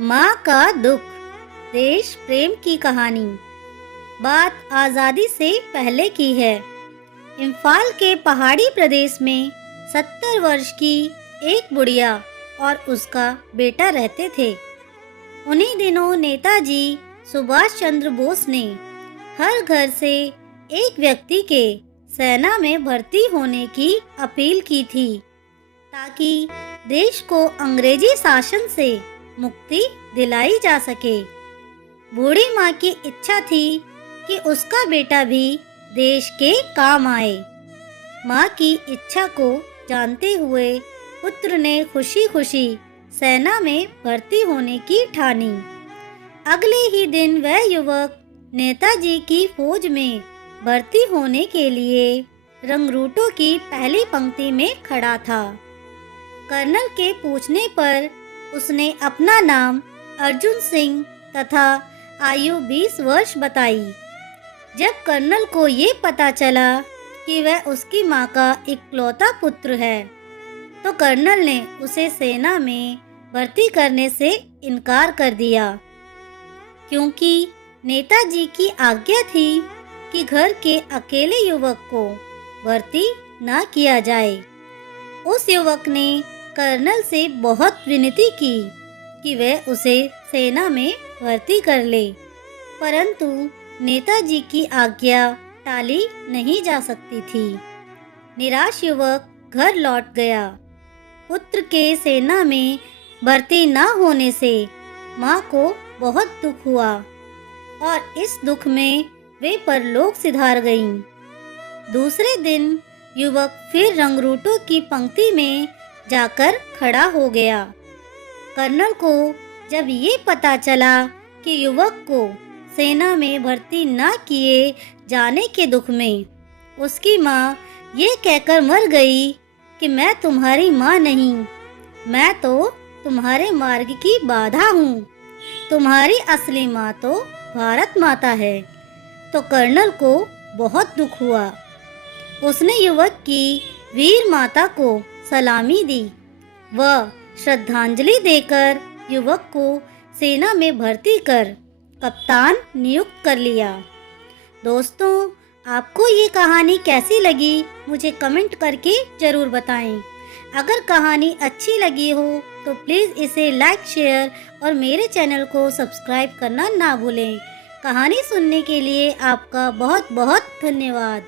माँ का दुख। देश प्रेम की कहानी। बात आज़ादी से पहले की है। इम्फाल के पहाड़ी प्रदेश में 70 वर्ष की एक बुढ़िया और उसका बेटा रहते थे। उन्हीं दिनों नेताजी सुभाष चंद्र बोस ने हर घर से एक व्यक्ति के सेना में भर्ती होने की अपील की थी, ताकि देश को अंग्रेजी शासन से मुक्ति दिलाई जा सके। बूढ़ी माँ की इच्छा थी कि उसका बेटा भी देश के काम आए। माँ की इच्छा को जानते हुए पुत्र ने खुशी खुशी सेना में भर्ती होने की ठानी। अगले ही दिन वह युवक नेताजी की फौज में भर्ती होने के लिए रंगरूटों की पहली पंक्ति में खड़ा था। कर्नल के पूछने पर उसने अपना नाम अर्जुन सिंह तथा आयु 20 वर्ष बताई। जब कर्नल को ये पता चला कि वह उसकी माँ का इकलौता पुत्र है, तो कर्नल ने उसे सेना में भर्ती करने से इनकार कर दिया, क्योंकि नेताजी की आज्ञा थी कि घर के अकेले युवक को भर्ती न किया जाए। उस युवक ने कर्नल से बहुत विनती की कि वह उसे सेना में भर्ती कर ले, परंतु नेताजी की आज्ञा टाली नहीं जा सकती थी। निराश युवक घर लौट गया। पुत्र के सेना में भर्ती न होने से माँ को बहुत दुख हुआ और इस दुख में वे परलोक सिधार गईं। दूसरे दिन युवक फिर रंगरूटों की पंक्ति में जाकर खड़ा हो गया। कर्नल को जब ये पता चला कि युवक को सेना में भर्ती न किए जाने के दुख में उसकी माँ ये कहकर मर गई कि मैं तुम्हारी माँ नहीं, मैं तो तुम्हारे मार्ग की बाधा हूँ। तुम्हारी असली माँ तो भारत माता है। तो कर्नल को बहुत दुख हुआ। उसने युवक की वीर माता को सलामी दी व श्रद्धांजलि देकर युवक को सेना में भर्ती कर कप्तान नियुक्त कर लिया। दोस्तों, आपको ये कहानी कैसी लगी मुझे कमेंट करके ज़रूर बताएं। अगर कहानी अच्छी लगी हो तो प्लीज़ इसे लाइक, शेयर और मेरे चैनल को सब्सक्राइब करना ना भूलें। कहानी सुनने के लिए आपका बहुत बहुत धन्यवाद।